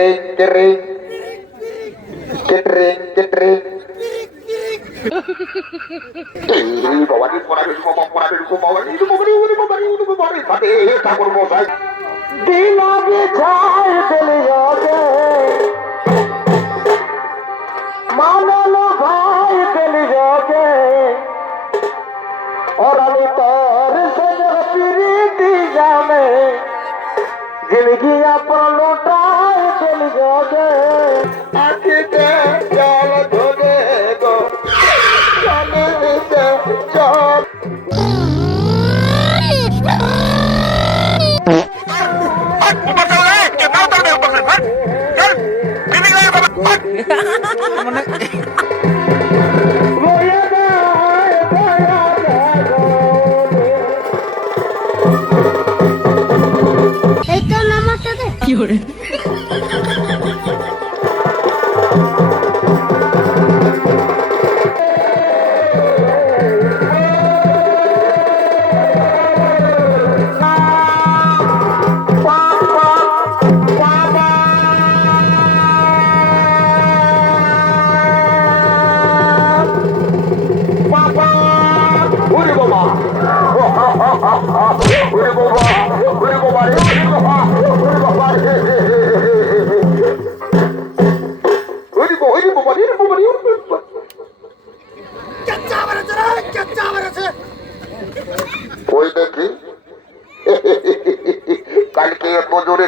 Ketring, ketring, ketring, ketring. Bawa di pora di bawa pora di bawa di Thakur मशाई दिलोगे झाड़ दिलियोगे मानो लो भाई दिलियोगे और अभी तौर से जो प्रीति जाने जिंदगी अपन लौटाए दिलियोगे आखिर दे जाल धोने को जाने दे जाल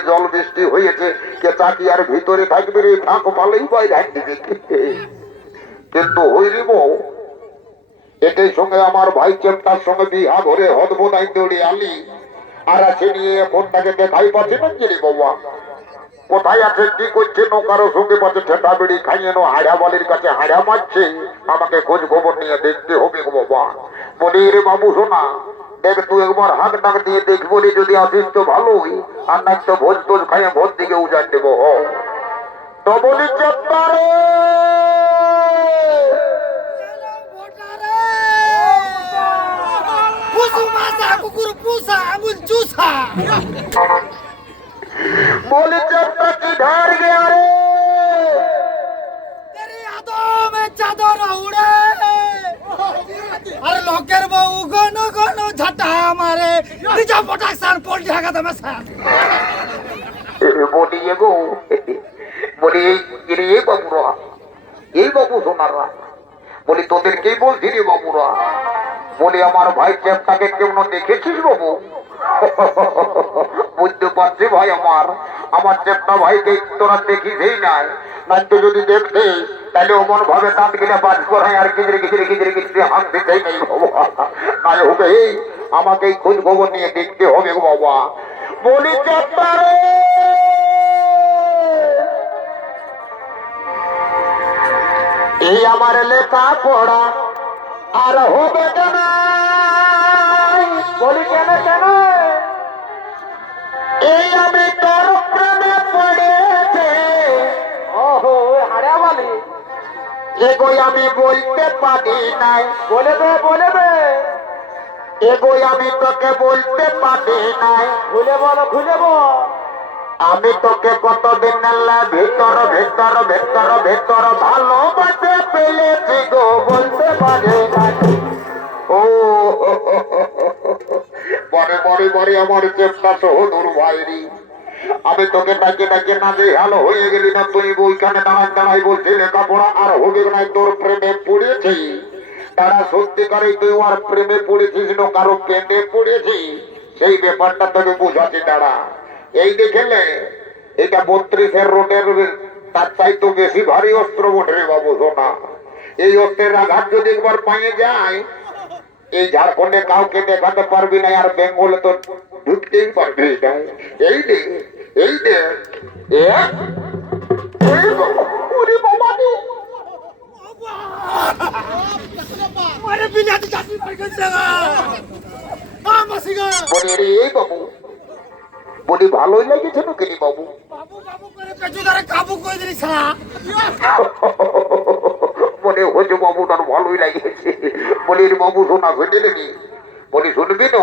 জল বৃষ্টি হয়েছে কেঁচা কি আর ভিতরে থাকবে রে ফাঁক পালেই বাইরে দিবে কিন্তু হইরিব এটাই সঙ্গে আমার ভাই চেপ্টার সঙ্গে বিহা ঘরে হদবো নাই দৌড়ি আলি আর আছে নিয়ে এখন তাকে দেখাই পাচ্ছে না কি রে বাবা কোথায় আছে কি করছে নৌকারও সঙ্গে পাচ্ছে ঠেটা বেড়ি খাইয়ে নো হাড়া বালির কাছে হাড়া মারছে আমাকে খোঁজ খবর নিয়ে দেখতে হবে গো বাবা বলি রে বাবু শোনা দেখ তুই একবার হাত ডাক দিয়ে দেখবো রে যদি আসিস তো ভালোই আর নাই তো ভোজ টোজ খাইয়ে ভোজ দিকে উজান দেবো তো বলি চেপ্টারে बोले चप्पा किधर गया रे तेरी यादों में चादर उड़े अरे लोकेर बहु गनो गनो झटा हमारे निजा प्रोडक्शन पोल जाएगा तो मैं साथ बोलिए गो बोलिए ये बाबू रहा यही बाबू सुना रहा बोली তোদের কি বলছি রে বাবুরা বলি আমার ভাই চেপটাকে কেমন দেখেছিস বাবু বুঝতে পারছি ভাই আমার চেপটা ভাইকে তোরা দেখিসই নাই না তো যদি দেখতে তাহলে অমন ভাবে দাঁত গিলা বাজ করাই আর খিচড়ি খিচড়ি খিচড়ি খিচড়ি হাত দিতেই নেই বাবা নাই হবে আমাকেই খোঁজ খবর নিয়ে দেখতে হবে গো বাবা বলি চেপটা রে এই আমার লেখা পড়া আর হবে কেন বলি কেন কেন এই আমি তোর প্রেমে পড়েছে ওহো হাড়া বলি এগোই আমি বলতে পারি নাই বলে এগোই আমি তোকে বলতে পারি নাই খুলে বল আমি তোকে কতদিন ভিতর ভিতর ভিতর ভিতর ভালোবাসে পেলেছি গো বলতে পারে ও পরে পরে পরে আমার চেষ্টা সহদুর ভাইরি আমি তোকে ডাকে ডাকে না যে ভালো হয়ে গেলি না তুই ওইখানে দাঁড়াই বলছি লেখাপড়া আর হবে না তোর প্রেমে পড়েছি তারা সত্যিকারে তুই আর প্রেমে পড়েছিস না কারো প্রেমে পড়েছি সেই ব্যাপারটা তোকে বুঝাচ্ছি দাঁড়া এই দেখলে এটা 32 রোডের তার চাইতো বেশি ভারী অস্ত্র বটে রে বাবু সোনা এই অস্ত্রের আঘাত যদি একবার পাইয়ে যায় এই ঝাড়খণ্ডে কাউকে দেখাতে পারবি না আর বেঙ্গলে তো ঢুকতেই পারবি না এই দে বাবু বলি ভালোই লাগেছে নাকি বাবু মনে হচ্ছে বাবুটার ভালোই লাগেছে বলি বাবু শোনা শুনে নাকি বলি শুনবি না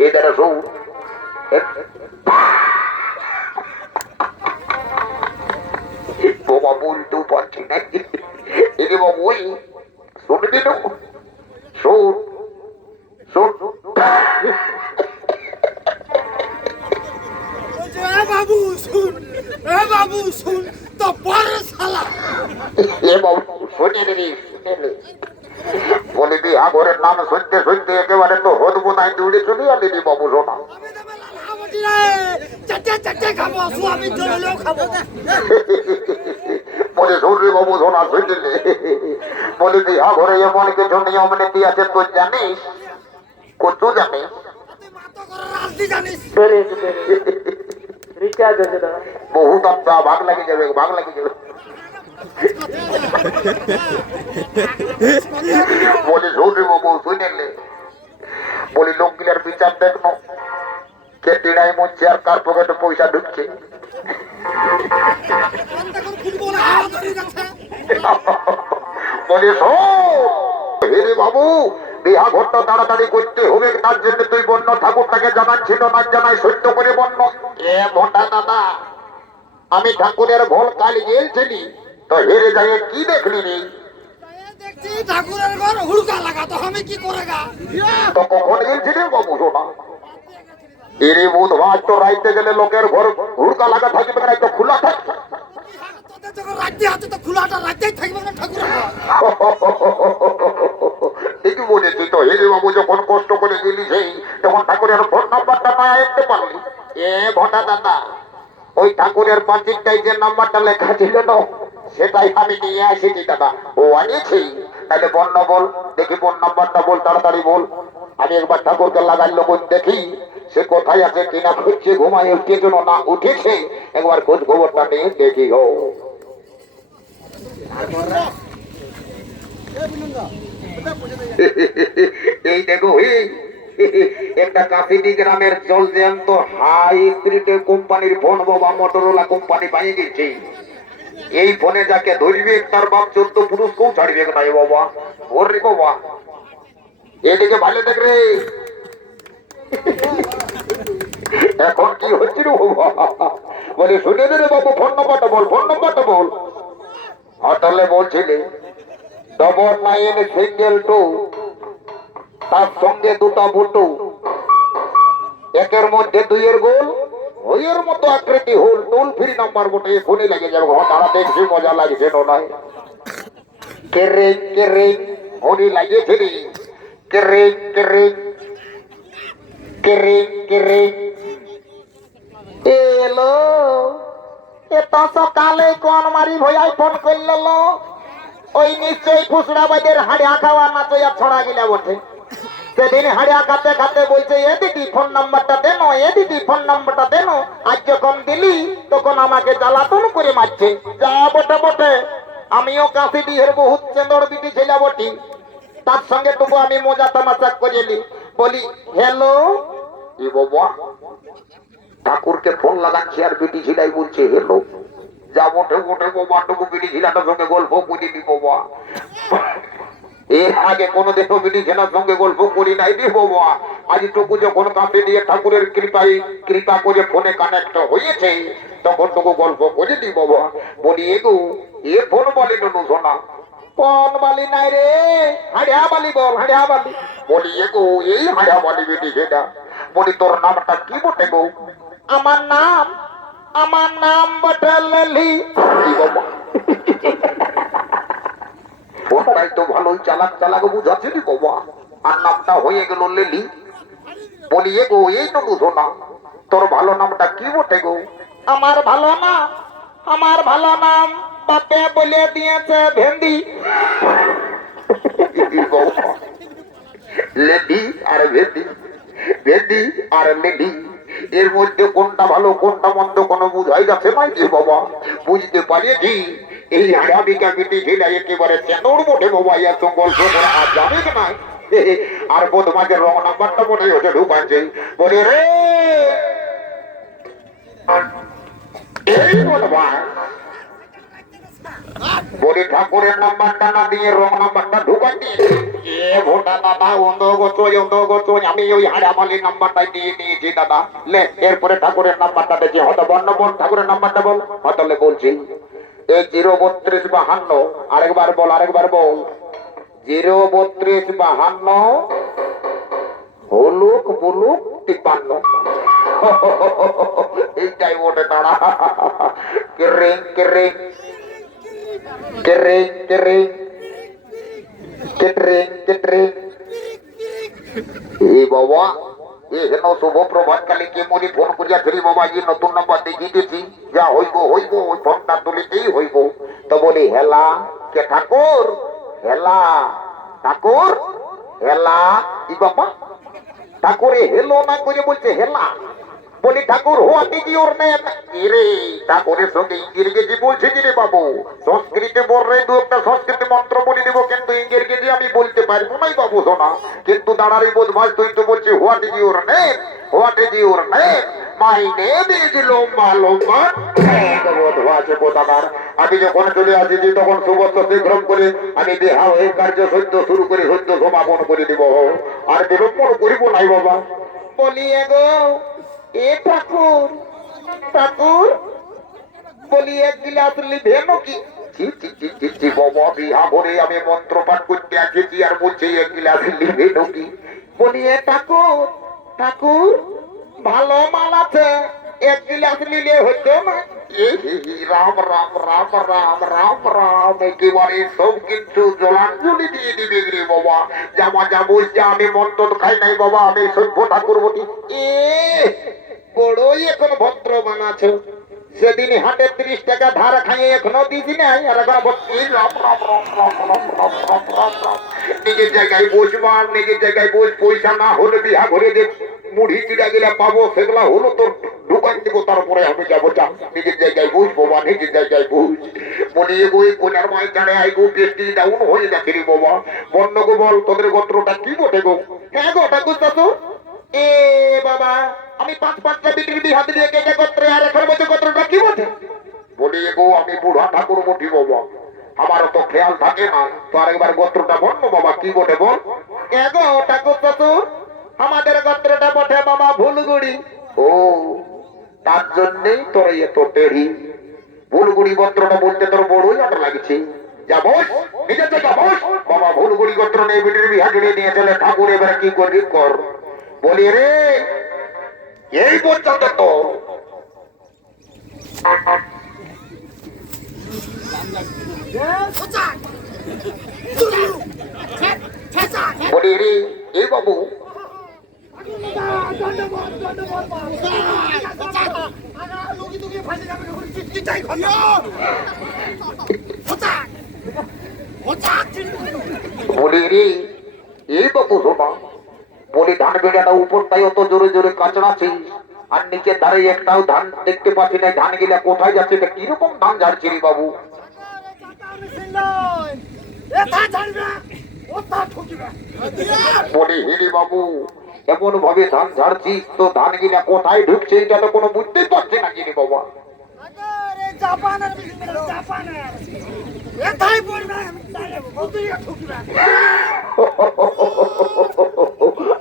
এই দ্বারা শোন বাবা বলতেও পারছি না। এরে বাবু ওই শুনবি না, শোন শোন। বাবু শুন, বাবু শুন তো বড় শালা। এ বাবু শুনে রে, বলে বিহা ঘরের নাম শুনতে শুনতে একেবারে তো হদ বোনায় দৌড়ে চলে আলি রে বাবু শোনা। চারটে খাবো, আমি জলেও খাবো। বলে শোন রে বাবু শোনা শুনলে, বলে বিহা ঘরে এমন কিছু নিয়ম নীতি আছে তুই জানিস? কচু জানিস? বহুত আচ্ছা, ভাগ লাগে যাবে, ভাগ লাগে যাবে। বলি শোন রে বাবু শুনলে, বলি লোকগুলার বিচার দেখনো, কে টিড়াই মরছে আর কার পকেটে পয়সা ঢুকছে। বলি হেরে বাবু, বিহা ঘরটা তাড়াতাড়ি করতে হবে, তার জন্য তুই বন্য ঠাকুরটাকে জানাচ্ছিল না জানাই সত্য করে বন্য। এ মোটা দাদা, আমি ঠাকুরের ভোল কাল গিয়েছিলি তো হেরে যাই কি দেখলি রে? ঠাকুরের ঘর হুড়কা লাগাতো, আমি কি করে গা? তো কখন গেছিলি বাবু শোনা? এরে বুধবার তো রাইতে গেলে লোকের ঘর হুড়কা লাগা থাকবে না, তো খোলা থাকবে। রাজ্যে আছে তো খোলাটা রাজ্যেই থাকবে না ঠাকুরের ঘর। ঠিক বলেছি তো। হেরে বাবু যখন কষ্ট করে গেলি সেই তখন ঠাকুরের ফোন নাম্বারটা না আনতে পারলি? এ ভোটা দাদা, ওই ঠাকুরের পাঁচিরটাই যে নাম্বারটা লেখা ছিল না সেটাই আমি নিয়ে আসিনি দাদা। ও আনিয়েছি? তাহলে বন্য বল দেখি, ফোন নাম্বারটা বল, তাড়াতাড়ি বল। আমি একবার ঠাকুরকে লাগাইল দেখি সে কোথায় আছে কিনা, খুঁজছে, ঘুমায় উঠেছে না উঠেছে, একবার খোঁজ খবরটা নিয়ে দেখি গো। এই দেখো একটা কাফিদি গ্রামের জল জ্যান্ত হাই স্পিরিটের কোম্পানির ফোন বাবা, মোটরোলা কোম্পানি পাইয়ে দিচ্ছে। এই ফোনে যাকে ধরবে তার বাপ 14 পুরুষকেও ছাড়বে না বাবা। ওর রে বাবা, এদিকে ভালো দেখ রে, এখন কি হচ্ছে রে বাবা? বলে শুনে দে রে বাবু, ফোন নাম্বারটা বল, ফোন নাম্বারটা বল। হোটেলে বলছিলে 9962, তার সঙ্গে দুটা বুটু, একের মধ্যে দুইয়ের গোল, ওইয়ের মতো আকৃতি হোল, টোল ফ্রি নাম্বার বটে, ফোনে লেগে যাবে। তারা দেখছি মজা লাগছে নয়? কেরে কেরে ফোনে লাগিয়েছে রে, কেরে কেরে কেরে কেরে। এলো এত সকালে কোন মারি ভয়াই ফোন করল? ওই নিশ্চয়ই ফুসড়াবাদের হাড়িয়া খাওয়া নাচইয়া ছড়া গিলা বটে। সেদিন হাড়িয়া খাতে খাতে বলছে, এ দিদি ফোন নাম্বারটা দেন, এ দিদি ফোন নাম্বারটা দেন। আজ যখন দিলি তখন আমাকে জ্বালাতন করে মারছে। যা বটে বটে, আমিও কাশি ডিহের বহুত চেন্দর বিটি ছেলে বটি, তার সঙ্গে তবু আমি মজা তামাশা করেলি। বলি হ্যালো, এ বাবা ঠাকুরকে ফোন লাগাচ্ছি আর বিটি ছিলাই বলছে হ্যালো। যা বটে বটে বাবা, টুকু বিটি ছিলাটার সঙ্গে গল্প করিনি বাবা। এর আগে কোনোদিনও বিটি ছেলের সঙ্গে গল্প করি নাই রে বাবা। আজ টুকু যখন কাছে দিয়ে ঠাকুরের কৃপা করে ফোনে কানেক্ট হয়েছে তখন টুকু গল্প করে দি বাবা। বলি এগো এ ফোন বলি নুনু শোনা। ফোন বালি নাই রে, হাড়িয়া বালি বল, হাড়িয়া বালি। বলি এগো এই হাড়িয়া বালি বিটি ছেলে। বলি তোর নামটা কি বটে গো? আমার নাম বটে লেলি। বাবা ফোনটাই তো ভালোই চালাক চালাক বুঝাচ্ছে রে বাবা, আর নামটা হয়ে গেল লেলি। বলি এগো এই নুনু শোনা, তোর ভালো নামটা কি বটে গো? আমার ভালো নাম বাপে বলে দিয়েছে ভেন্ডি। লেডি আর ভেন্ডি, ভেন্ডি আর লেডি, এর মধ্যে কোনটা ভালো কোনটা মন্দ কোনো বুঝাই যাচ্ছে নাই যে বাবা। বুঝতে পারিয়েছি এই হাড়াবিকা বিটি ছেলে একেবারে চেনর বটে বাবা। এত গল্প করে আর জানে না। আর বদমাজের রং নাম্বারটা মনে হচ্ছে ঢুকাচ্ছে। বলে রে এই বদমাজ, বলি ঠাকুরের নাম্বারটা না দিয়ে রং নাম্বারটা ঢুকাই দিয়েছে। এ ভোটা দাদা আমি ওই হাড়ামালির নাম্বারটাই দিয়ে দিয়েছি দাদা। লে এরপরে ঠাকুরের নাম্বারটা দেখি, হয়তো বর্ণ বল, ঠাকুরের নাম্বারটা বল। হতলে বলছি এই 03252 আরেকবার বল 03252 হলুক বুলুক 53 এইটাই ওঠে তারা কেরেং কেরেং কেরেং কেরেং কেরেং কেরেং। এই বাবা এখানে শুভ প্রভাত কালী কে মনে ফোন করিয়া ফেরি বাবা এই নতুন নাম্বার দেখিতেছি যা হইব ওই ফোনটা তুলিতেই হইব। তো বলি হেলা কে ঠাকুর হেলা ঠাকুর হেলা ই বাবা ঠাকুরে হেলো না করে বলছে হেলা। বলি ঠাকুর হোয়াট ইজ ইউর নেম? এরে ঠাকুরের সঙ্গে ইংরেজি বলছে রে বাবু, সংস্কৃতে বললে দু একটা সংস্কৃত মন্ত্র বলে দেবো কিন্তু ইংরেজি আমি বলতে পারবো নাই বাবু শোনা। কিন্তু দাঁড়ারি বোধ তুই তো বলছি what is your name, what is your name? My name is লম্বা লম্বা। আমি যখন চলে আসিছি তখন সুবর্ণ শীঘ্রম করে আমি দেহা হয়ে কার্য সত্য শুরু করে সত্য সমাপন করে দিব, আর বিলম্বন করিব নাই বাবা। বলি গো এ ঠাকুর ঠাকুর বলি এক গিলাস লিভেন কি? বাবা বিহা করে আমি মন্ত্র পাঠ করতে আসেছি আর বলছি এক গিলাস লিভেন কি? বলি এ ঠাকুর ঠাকুর ভালো মাল আছে এক গিলাস নিলে হতো না? রাম রাম রাম রাম রাম রাম একেবারে সব কিছু জলাঞ্জলি দিয়ে দিবে রে বাবা। জামা যা বলছে আমি মন্ত্র খাই নাই বাবা, আমি সভ্য ঠাকুর বলি। এ বড়ই এখন ভদ্র বানাছো, সেদিন হাটে 30 টাকা ধার খাইয়ে এখনো দিছি নাই আর এখন নিজের জায়গায় বসবার নিজের জায়গায় বস, পয়সা না হলে বিহা ঘরে যে মুড়ি চিড়া গেলে পাবো সেগুলা হলো তোর ঢুকান দিব, তারপরে আমি যাবো যা নিজের জায়গায় বুঝ বাবা নিজের জায়গায় বুঝ। মনে বই কোনার মাই ছাড়ে আই গো বৃষ্টি ডাউন হয়ে যাচ্ছে রে বাবা। বন্য গো বল তোদের গোত্রটা কি বটে গো? হ্যাঁ গো ঠাকুর চাচু এ বাবা আমি 5-5টা বিটির বিহা দিয়ে কে গোত্রে আর এখন বছর গোত্রটা কি বটে? বলি গো আমি বুড়া ঠাকুর বটি বাবা, আমারও তো খেয়াল থাকে না, তো আরেকবার গোত্রটা বল বাবা কি বটে বল। এ গো ঠাকুর চাচু আমাদের গোত্রটা বটে বাবা ভুলগুড়ি। ও তার জন্যই তোর এত টেড়ি, ভুলগুড়ি গোত্রটা বলতে তোর বড়ই আট লাগছে। যা বস নিজের জায়গা বস বাবা, ভুলগুড়ি গোত্র নেই বিটির বিহা জুড়িয়ে নিয়ে চলে ঠাকুর এবার কি করবি কর। বলি রে এই পর্যন্ত তো বলি রে এই বাবু বলি রে এই বাবু শোনা, বলি ধান বেড়াটা উপরটাই অত জোরে জোরে কাঁচড়াছে আর নিচের ধারে একটাও ধান দেখতে পাচ্ছি না, ধান গিলা কোথায় যাচ্ছে? এটা কিরকম ধান ঝাড়ছি রে বাবু? বলি হিরি বাবু এমন ভাবে ধান ঝাড়ছিস তো ধান গিলা কোথায় ঢুকছে এটা তো কোনো বুঝতেই পারছি না কিরে বাবা।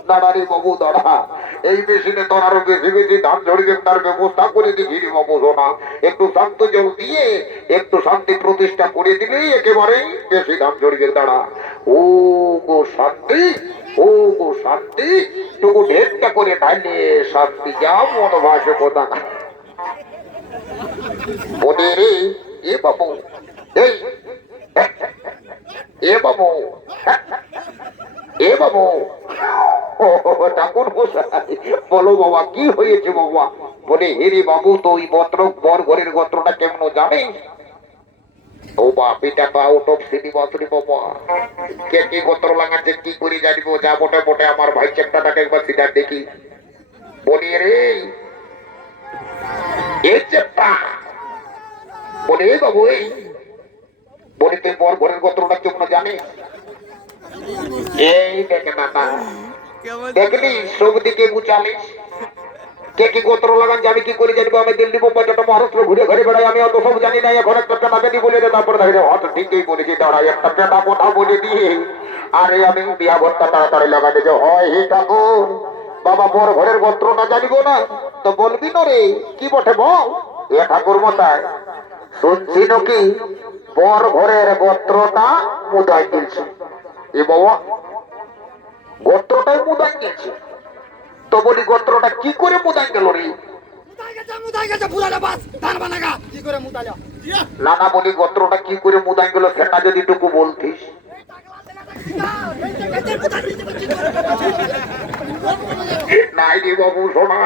দাঁড়ারে বাবু দাঁড়া, এই মেশিনে তোর আরো বেশি বেশি ধান ঝরিয়ে তার ব্যবস্থা করে দিবি রে বাবু সোনা। একটু শান্ত জল দিয়ে একটু শান্তি প্রতিষ্ঠা করে দিলেই একেবারেই বেশি ধান ঝরিয়ে দাঁড়া। ও গো শান্তি, ও গো শান্তি, টুকু ঢেরটা করে ঢাইলে শান্তি যা মন ভাসে কোথা না। বলে রে এ বাবু এই এ বাবু এ বাবু ঠাকুর বলো বাবা কি হয়েছে বাবা? বলে হেরে বাবু তো ওই গোত্র বর ঘরের গোত্রটা কেমন জানিস? ও বাপ এটা তো আউট অফ সিনেমা রে বাবা, কে কি গোত্র লাগাচ্ছে কি করে জানিব? যা বটে বটে আমার ভাই চেপটাটাকে একবার সিধা দেখি। বলি রে এই চেপটা বলে বাবু এই বলি তুই বর ঘরের গোত্রটা কেমন জানিস? এই দেখে দাদা দেখলি সব দিকে গুচালিস, কে কি গোত্র লাগান যাবে কি করে জানবো? আমি দিল্লি বোম্বাই চট্টগ্রাম মহারাষ্ট্র ঘুরে ঘরে বেড়াই, আমি অত সব জানি না। এখন একটা পেটাকে বলে দে তারপরে দেখে হয়তো ঠিকই বলেছি, দাঁড়াই একটা পেটা কথা বলে দিয়ে আরে আমি বিয়া ভর্তা তাড়াতাড়ি লাগাতে যে হয় হে ঠাকুর বাবা বর ঘরের গোত্রটা জানিব না তো বলবি না রে কি বটে বল। এ ঠাকুর মশাই শুনছি নাকি বর ঘরের গোত্রটা মুদাই দিয়েছে। এ বাবা, গোত্রটাই মুদাই দিয়েছে? তো বলি গোত্রটা কি করে মুদাই গেল রে? না না, বলি গোত্রটা কি করে মুদাই গেল সেটা যদি টুকু বলতিস। নাই রে বাবু, শোনা,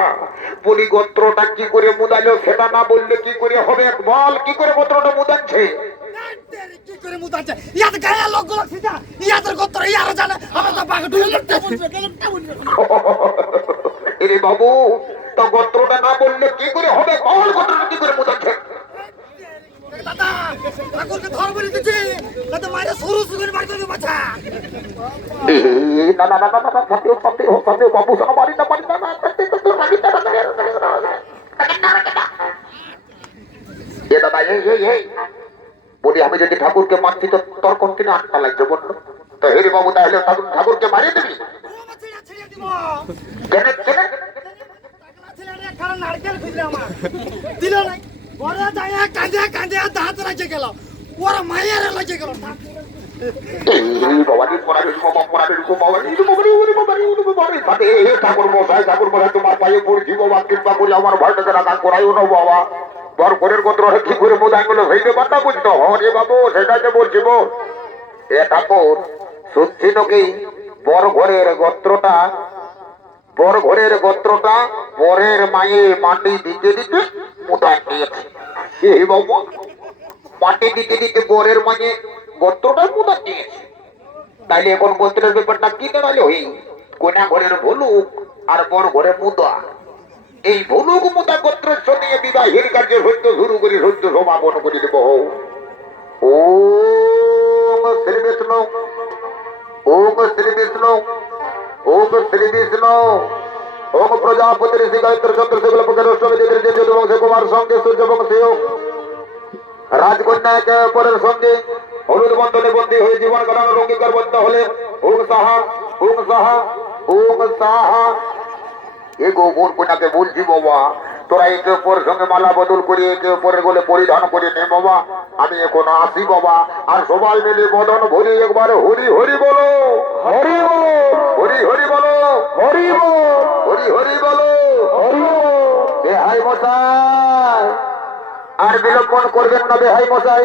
বলি গোত্রটা কি করে মুদাইলো সেটা না বললে কি করে হবে? বল, কি করে গোত্রটা মুদাচ্ছে? এরে বাবু, তো গোত্রটা না বললে কি করে হবে? বল, গোত্রটা কি করে মুদাচ্ছে? বলি আমি যদি ঠাকুরকে মারছি তো তোর কোন কিনা আটটা লাগছে বললো? তো হেরি বাবু, তাহলে ঠাকুরকে মারিয়ে দিবি? ঠাকুর মশাই তোমার পায়ে পড়ছি বাবা, কৃপা করে আমার ভয়টাকে রাখা করাইও না বাবা। বর ঘরের গোত্রটা কি করে মোদাই গুলো সেই ব্যাপারটা বুঝতো। হরে বাবু, সেটাকে বলছি বল। এ ঠাকুর, শুনছি নাকি বর ঘরের গোত্রটা বরের মায়ে মাটি দিতে দিতে মোদাই দিয়েছে। এই বাবু, মাটি দিতে দিতে বরের মায়ে গোত্রটা মোদাই দিয়েছে। তাইলে এখন গোত্রের ব্যাপারটা কি দাঁড়ালো? হই কোনা ঘরের ভুলুক আর বর ঘরের মুদা। এই ভুলুক মুদা গোত্রের সঙ্গে বিবাহের কার্য সত্য শুরু করে সত্য সমাপন করে দেব। ওম শ্রী বিষ্ণু, ওম শ্রী বিষ্ণু, ওম শ্রী বিষ্ণু, ওম প্রজাপতি ঋষি গায়ত্র চন্দ্রশেখর পক্ষের অষ্টমী দেবী যদুবংশ কুমার সঙ্গে সূর্যবংশী রাজকন্যা একে অপরের সঙ্গে হলুদ বন্ধনে বন্দী হয়ে জীবন কাটানোর অঙ্গীকারবদ্ধ হলে ওম সাহা, ওম সাহা, ওম সাহা। এ গো বোন কন্যাকে বলছি বাবা, তোরা একে অপরের সঙ্গে মালা বদল করে একে অপরের বলে পরিধান করে নে বাবা। আমি এখন আসি বাবা, আর সবাই মিলে বদন ভরি একবার হরি হরি বলো, হরি বলো, হরি হরি বলো, হরি বলো, হরি হরি বলো, হরি বলো। বেহাই মশাই, আর বিলম্বন করবেন না বেহাই মশাই,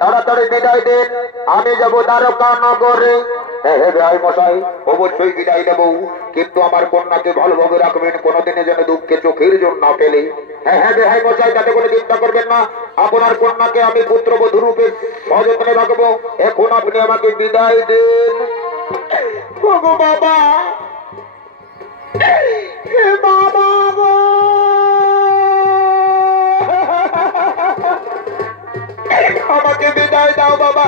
তাড়াতাড়ি বিদায় দেন। আমি যাব দ্বারকা নগরে। হ্যাঁ হ্যাঁ বেহাই মশাই, অবশ্যই বিদায় দেব, কিন্তু আমার কন্যাকে ভালোভাবে রাখবেন, কোনোদিনে যেন দুঃখে চোখের জন্য না পেলে। হ্যাঁ হ্যাঁ বেহাই মশাই, তাতে কোনো চিন্তা করবেন না। আপনার কন্যাকে আমি পুত্রবধূ রূপে সযত্নে রাখবো। এখন আপনি আমাকে বিদায় দেন। ওগো বাবা, হে বাবা গো, আমাকে বিদায় দাও বাবা,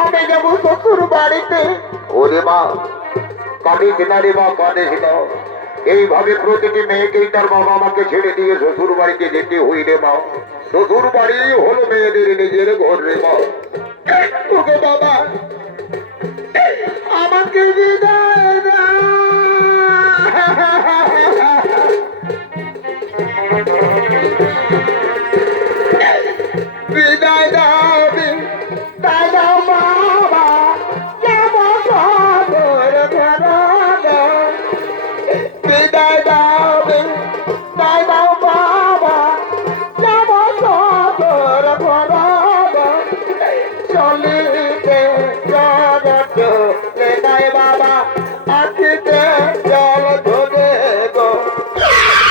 আমি যাবো শ্বশুর বাড়িতে। ওরে মা, কাঁদিস না রে মা, কাঁদিস না। এইভাবে প্রতিটি মেয়েকেই তার বাবা আমাকে ছেড়ে দিয়ে শ্বশুর বাড়িতে যেতে হই রে মা। শ্বশুর বাড়ি হলো মেয়েদের নিজের ঘর রে মা। ওকে বাবা, আমাকে বিদায় দাও। বিদায় দাও, বিদায় দাও বাবা, যাব সদর ঘরে। বিদায় দাও, বিদায় দাও বাবা, যাব সদর ঘরে। চলিতে চলে নাই বাবা, আখিতে জল ধরে গো।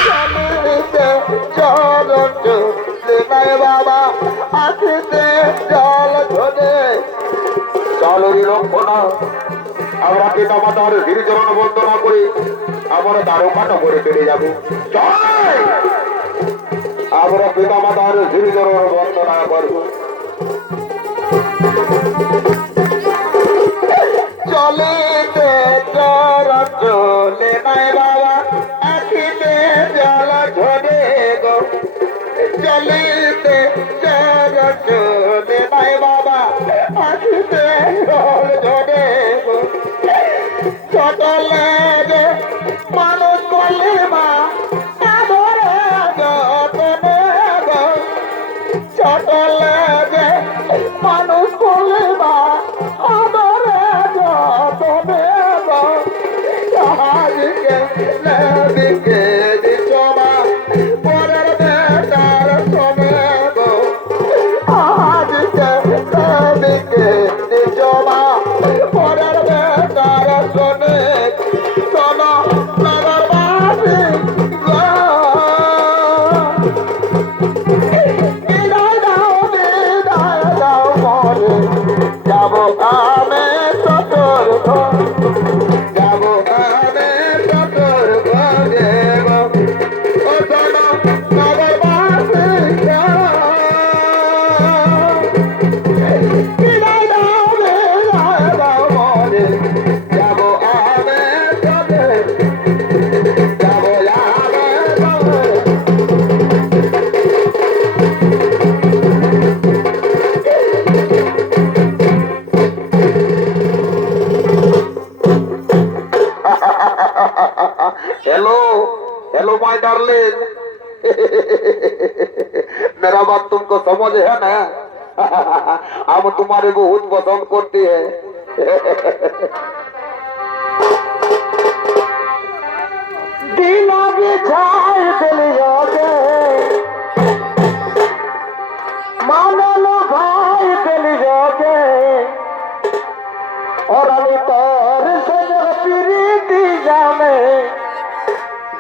চলিতে চলে নাই বাবা, আখিতে জল ধরে। চলরি লক্ষণা, আমরা পিতা মাতার শ্রীচরণ বন্দনা করি, আমরা দ্বারকাটা করে ফিরে যাবো। চল, আমরা পিতা মাতার শ্রীচরণ বন্দনা করবো। চলিতে চরণ চলে নাই বাবা, আখিতে জল ঝরে গো। চলিতে চরণ চলে নাই বাবা, আখিতে জল ঝরে গো। চটলে গে মানুষ বলে মা, যতনে গো। এলে যে মানুষ করলে বা আমারে যতনে আজকে লেদিকে দিছমা পরের বেটার সমেত আজকে লেদিকে দিছমা পরের বেটার শোনে শোনো নগরবাসী বিদায় দাও মরে যাব আমি চতুর যাব আমি চতুর ঘরে গো ও শোনো নগরবাসী বিদায় দাও মরে যাব আমি চতুর যাব আমি हेलो हेलो माय डार्लिंग मेरा बात तुमको समझ है ना हम तुम्हारे बहुत पसंद करती है दिल आगे छाए दिल योगे मानो लो भाई दिल योगे और अभी तोर से प्रीति जाने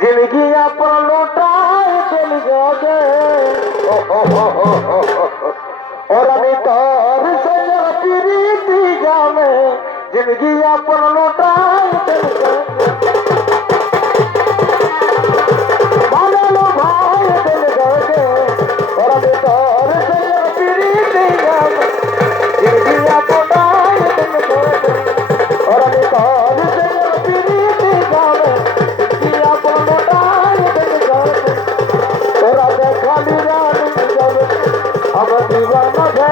जिंदगी अपन लौटाए दिल जोगे और अभी तोर से प्रीति जाने जिंदगी अपन लौटाए दिल जोगे मानो लो भाई दिल जोगे और अभी तोर से प्रीति जाने जिंदगी अपन लौटाए दिल जोगे और अभी तोर से प्रीति जाने जिंदगी अपन लौटाए दिल जोगे और अबे खाली रानी जब अब दीवाना है